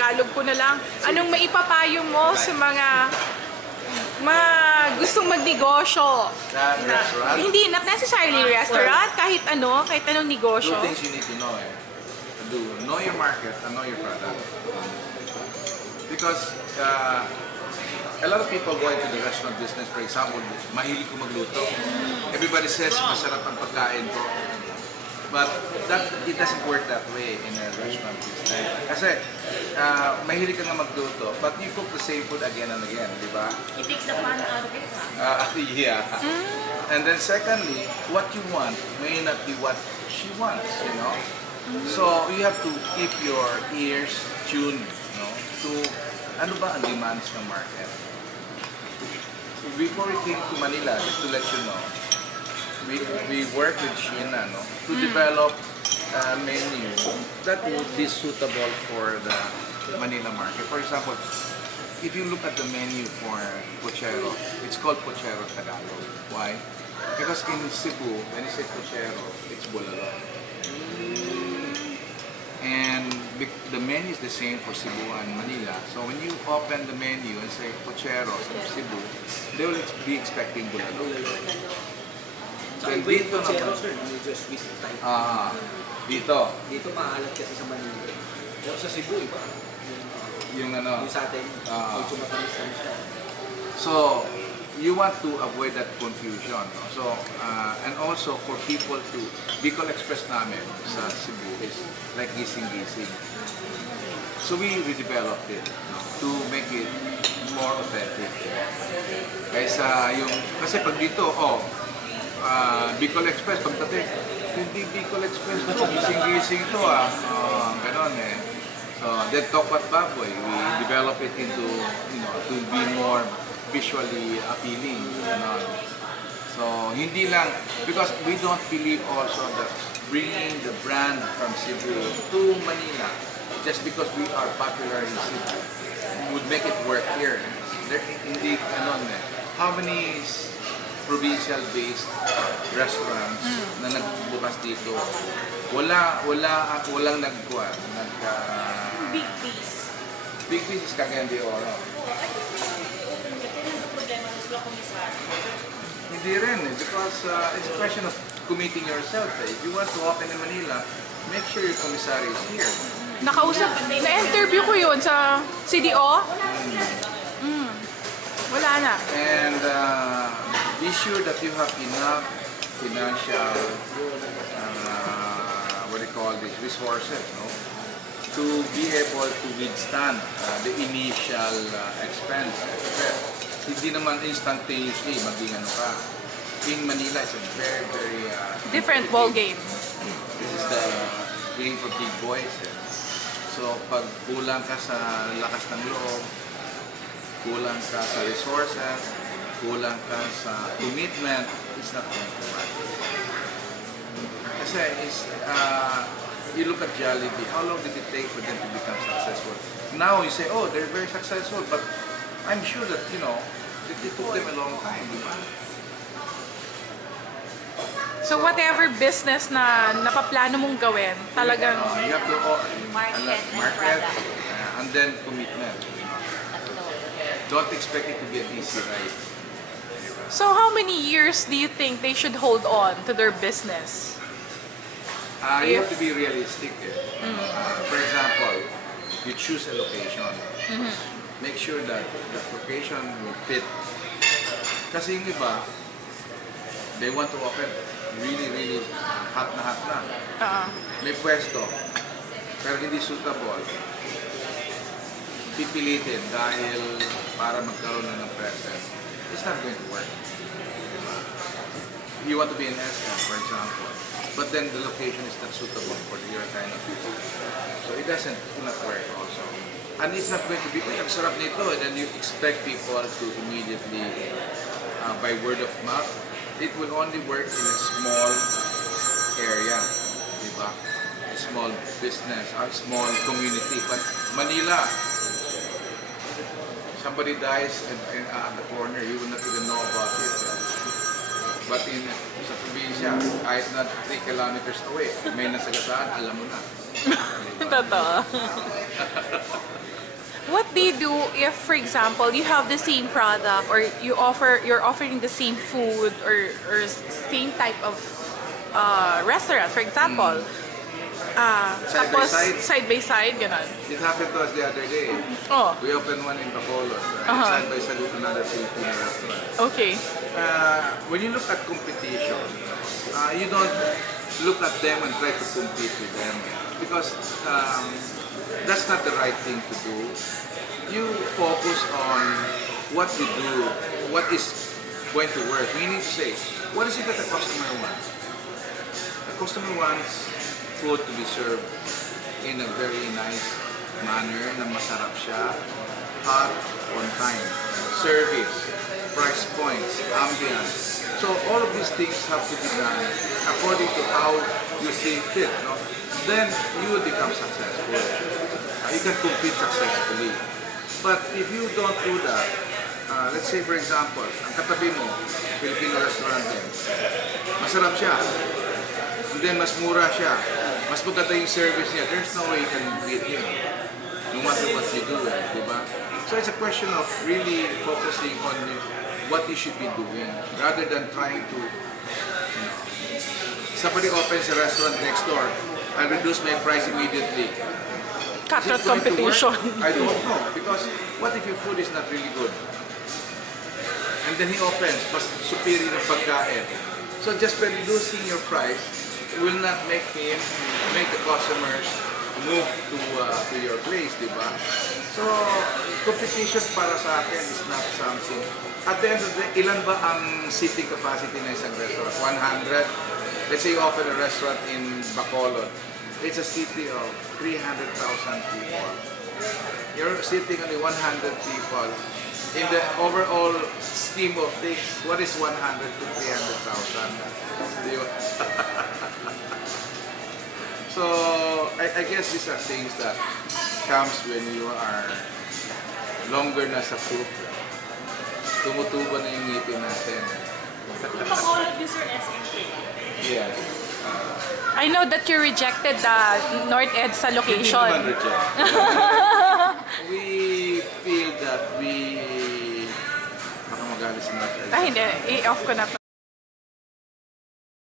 Tagalog ko na lang. Anong maipapayo mo sa mga gustong magnegosyo? Restaurant? Hindi, not necessarily restaurant, kahit anong negosyo. Two things you need to know know your market and know your product. Because a lot of people go into the restaurant business, for example, mahilig ko magluto. Everybody says, masarap ang pagkain ko. But it doesn't work that way in a restaurant business. Kasi mahilig ka nga magluto, but you cook the same food again and again, di ba? It takes the fun out of it. Yeah. And then secondly, what you want may not be what she wants, you know? So you have to keep your ears tuned, to ano ba ang demands ng market. Before we came to Manila, just to let you know, we work with Sheena to develop a menu that would be suitable for the Manila market. For example, if you look at the menu for Pochero, it's called Pochero Tagalog. Why? Because in Cebu, when you say Pochero, it's bulalo. And the menu is the same for Cebu and Manila. So when you open the menu and say Pochero Cebu, they will be expecting bulalo. So dito Pochero, sir, medyo sweet type. Dito. Dito maalat kasi sa Manila. Pero sa Cebu, iba. Yung sa atin, medyo matamis-tamis siya. So, you want to avoid that confusion. So, and also for people to, Bicol Express namin sa Cebu is like gising-gising. So we redeveloped it to make it more authentic. Kasi pag dito, Bicol Express, pagdating, hindi Bicol Express to, gising-gising to ganon eh. So, then Tokpat Baboy, we develop it into, to be more visually appealing. So, hindi lang, because we don't believe also that bringing the brand from Cebu to Manila, just because we are popular in Cebu, would make it work here. Hindi, how many provincial-based restaurants na nagbukas dito? Walang nagkuhan. Big piece. Big piece is Cagayan de Oro. Hindi rin because it's a question of committing yourself. If you want to open in Manila, make sure your commissary is here. Na-interview ko yun sa CDO. Wala na. And be sure that you have enough financial, resources, to be able to withstand the initial expense. Hindi naman instantaneously maging ka. In Manila, it's a very, very Different ball game. This is the game for big boys. So, pag kulang ka sa lakas ng loob, kulang ka sa resources, kulang ka sa commitment, it's not going to work. Kasi you look at Jollibee, how long did it take for them to become successful? Now you say, oh, they're very successful, but I'm sure that, it took them a long time, di ba? So whatever business na napaplano mong gawin, talagang... You have to market and then commitment. Don't expect it to be an easy ride. So how many years do you think they should hold on to their business? You have to be realistic. For example, you choose a location. Make sure that the location will fit. Kasi yung iba, they want to open really, really hot na. May pwesto, pero hindi suitable. Pipilitin dahil para magkaroon na ng presence. It's not going to work. You want to be in SM, for example, but then the location is not suitable for your kind of people. So it not work also. And it's not going to be, ang sarap nito, and then you expect people to immediately, by word of mouth, it will only work in a small area, diba? A small business, a small community. But Manila, somebody dies at the corner, you will not even know about it. But sa probinsya, kahit na 3 kilometers away, may nasagasaan, alam mo na. Totoo. What do you do if, for example, you have the same product or you're offering the same food or same type of restaurant, for example. Side by Tapos, side? side by side, ganun. It happened to us the other day. Oh, We opened one in Bacolod, side by side with another Filipino restaurant. okay. When you look at competition, you don't look at them and try to compete with them because that's not the right thing to do. You focus on what you do, what is going to work. Meaning to say, what is it that the customer wants? The customer wants food to be served in a very nice manner, na masarap siya, hot, on time, service, price points, ambience. So all of these things have to be done according to how you see fit. No? Then you will become successful. You can compete successfully. But if you don't do that, let's say for example, ang katabi mo, Filipino restaurant din, masarap siya, and then mas mura siya, mas maganda yung service niya, there's no way you can beat him, no matter what you do, di ba? So it's a question of really focusing on what you should be doing, rather than trying to, somebody opens a restaurant next door, I'll reduce my price immediately. Cutthroat Is it going to work? competition. I don't know, because what if your food is not really good? And then he opens, mas superior ng pagkain. So just by reducing your price, it will not make the customers move to your place, di ba? So, competition para sa akin is not something. At the end of the day, ilan ba ang seating capacity ng isang restaurant? 100? Let's say you open a restaurant in Bacolod. It's a city of 300,000 people. You're sitting only 100 people. In the overall scheme of things, what is 100 to 300,000? So, I guess these are things that comes when you are longer na sa group. Tumutubo na yung ngipin natin. Yung Bacolod user SMK. Yes. I know that you rejected the North EDSA Hindi location. naman reject. We feel that baka magalit si North. Ay, hindi. I-off ko na.